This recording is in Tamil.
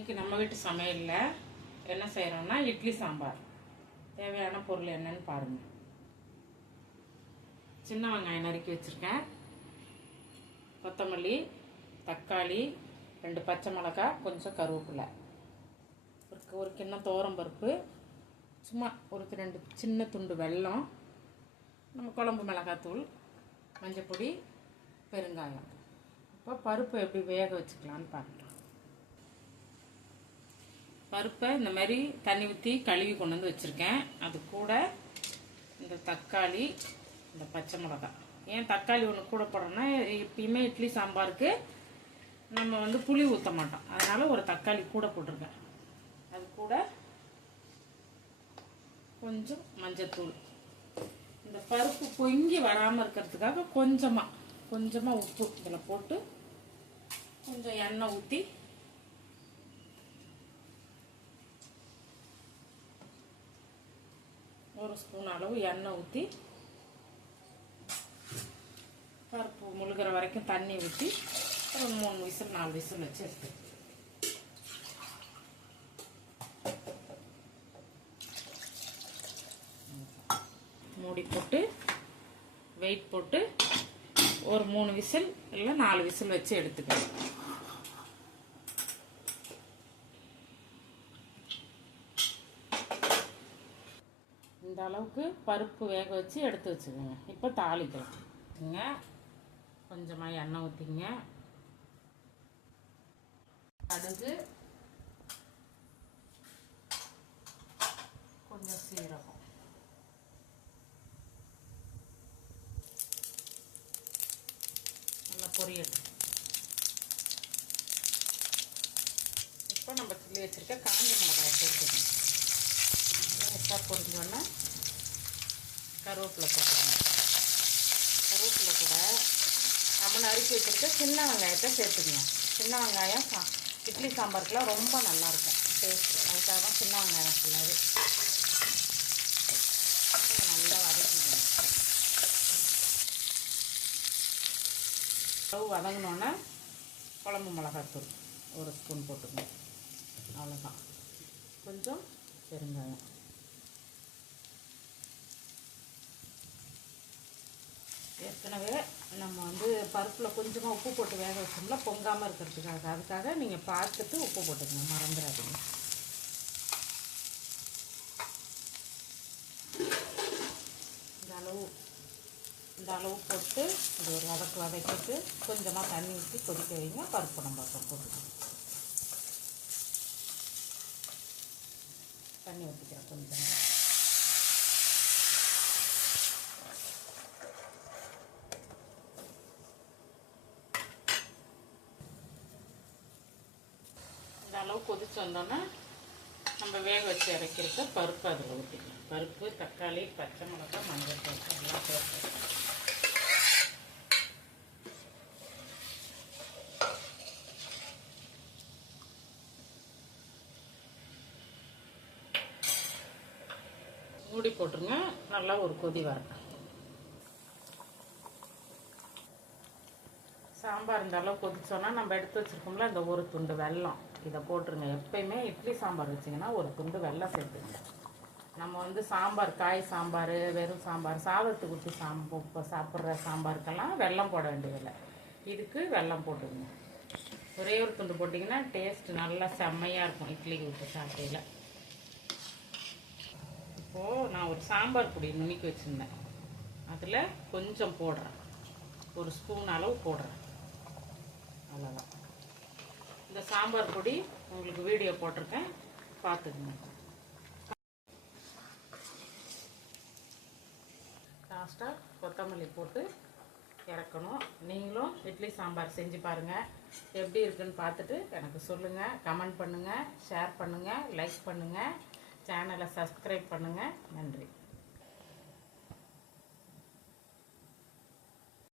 இன்றைக்கி நம்ம வீட்டு சமையலில் என்ன செய்கிறோம்னா இட்லி சாம்பார். தேவையான பொருள் என்னன்னு பாருங்கள். சின்ன வெங்காயம் நறுக்கி வச்சுருக்கேன், கொத்தமல்லி, தக்காளி, 2 பச்சை மிளகாய், கொஞ்சம் கருவேப்பிலை, ஒரு கிண்ணம் துவரம்பருப்பு, சும்மா ஒரு 2 சின்ன துண்டு வெல்லம், நம்ம குழம்பு மிளகாத்தூள், மஞ்சப்பொடி, பெருங்காயம். இப்போ பருப்பு எப்படி வேக வச்சுக்கலான்னு பார்க்கலாம். பருப்பை இந்த மாதிரி தண்ணி ஊற்றி கழுவி கொண்டு வந்து வச்சுருக்கேன். அது கூட இந்த தக்காளி, இந்த பச்சை மிளகாய். ஏன் தக்காளி ஒன்று கூட போடுறோன்னா, எப்பயுமே இட்லி சாம்பாருக்கு நம்ம புளி ஊற்ற மாட்டோம், அதனால் ஒரு தக்காளி கூட போட்டிருக்கேன். அது கூட கொஞ்சம் மஞ்சத்தூள். இந்த பருப்பு பொங்கி வராமல் இருக்கிறதுக்காக கொஞ்சமாக உப்பு இதில் போட்டு கொஞ்சம் எண்ணெய் ஊற்றி ஒரு ஸ்பூன் அளவு எண்ணெய் ஊற்றி பருப்பு முழுகிற வரைக்கும் தண்ணி ஊற்றி ஒரு 3 விசில் 4 விசில் வச்சு எடுத்து மூடி போட்டு வெயிட் போட்டு ஒரு 3 விசில் இல்லை 4 விசில் வச்சு எடுத்துக்கலாம். இந்த அளவுக்கு பருப்பு வேக வச்சு எடுத்து வச்சுக்கோங்க. இப்போ தாளிக்கலாம். கொஞ்சமாக எண்ணெய் ஊற்றிங்க, கடுகு, கொஞ்சம் சீரகம், நல்லா பொரியட்டும். இப்போ நம்ம கிள்ளி வச்சுருக்க காஞ்ச மிளகாய் சேர்த்துக்கணும். நல்லா பொரிஞ்சோன்னா கருவேப்பிலை போட்டுக்கணும். கருவேப்பிலை கூட நம்ம நறுக்கி வச்சுருக்க சின்ன வெங்காயத்தை சேர்த்துக்கணும். சின்ன வெங்காயம் இட்லி சாம்பாருக்குலாம் ரொம்ப நல்லாயிருக்கும் டேஸ்ட். அதுக்காக தான் சின்ன வெங்காயம் ஃபுல்லாகவே நல்லா வதக்கிக்கணும். ஸ்டவ் வதங்கினோன்னே குழம்பு மிளகாத்தூள் ஒரு ஸ்பூன் போட்டுக்கணும். அவ்வளோதான். கொஞ்சம் பெருங்காயம். ஏற்கனவே நம்ம பருப்பில் கொஞ்சமாக உப்பு போட்டு வேக வச்சோம்ல, பொங்காமல் இருக்கிறதுக்காக. அதுக்காக நீங்கள் பார்த்துட்டு உப்பு போட்டுக்கங்க, மறந்துடாதீங்க. இந்த அளவு போட்டு இது ஒரு வதக்கிட்டு கொஞ்சமாக தண்ணி ஊற்றி கொதிக்க வைங்க. பருப்பு நம்ம போட்டுக்கணும். தண்ணி ஊற்றிக்கிறேன் கொஞ்சம். இந்த அளவு கொதிச்சு வந்தோன்னா நம்ம வேக வச்சு இறக்கிருக்க பருப்பு அதில் ஊற்றிக்கலாம். பருப்பு, தக்காளி, பச்சை மிளகாய், மஞ்சள் தூள் எல்லாம் சேர்த்து மூடி போட்டுருங்க. நல்லா ஒரு கொதி வரட்டும். சாம்பார் இந்த அளவு கொதிச்சோன்னா நம்ம எடுத்து வச்சுருக்கோம்ல இந்த ஒரு துண்டு வெல்லம், இதை போட்டுருங்க. எப்பயுமே இட்லி சாம்பார் வச்சிங்கன்னா ஒரு துண்டு வெல்லம் சேர்த்துங்க. நம்ம சாம்பார், காய் சாம்பார், வெறும் சாம்பார், சாதத்துக்கு ஊற்றி இப்போ சாப்பிட்ற சாம்பாருக்கெல்லாம் வெல்லம் போட வேண்டியதில்லை. இதுக்கு வெல்லம் போட்டுருங்க. ஒரே ஒரு துண்டு போட்டிங்கன்னா டேஸ்ட் நல்லா செம்மையாக இருக்கும் இட்லிக்கு ஊற்றி சாப்பிடையில். இப்போது நான் ஒரு சாம்பார் பொடி நுணுக்கி வச்சுருந்தேன், அதில் கொஞ்சம் போடுறேன், ஒரு ஸ்பூன் அளவு போடுறேன். அவ்வளோதான். இந்த சாம்பார் பொடி உங்களுக்கு வீடியோ போட்டிருக்கேன், பார்த்துக்குங்க. லாஸ்ட்டாக கொத்தமல்லி போட்டு இறக்கணும். நீங்களும் இட்லி சாம்பார் செஞ்சு பாருங்கள். எப்படி இருக்குன்னு பார்த்துட்டு எனக்கு சொல்லுங்கள். கமெண்ட் பண்ணுங்கள், ஷேர் பண்ணுங்கள், லைக் பண்ணுங்கள், சேனலை சப்ஸ்கிரைப் பண்ணுங்கள். நன்றி.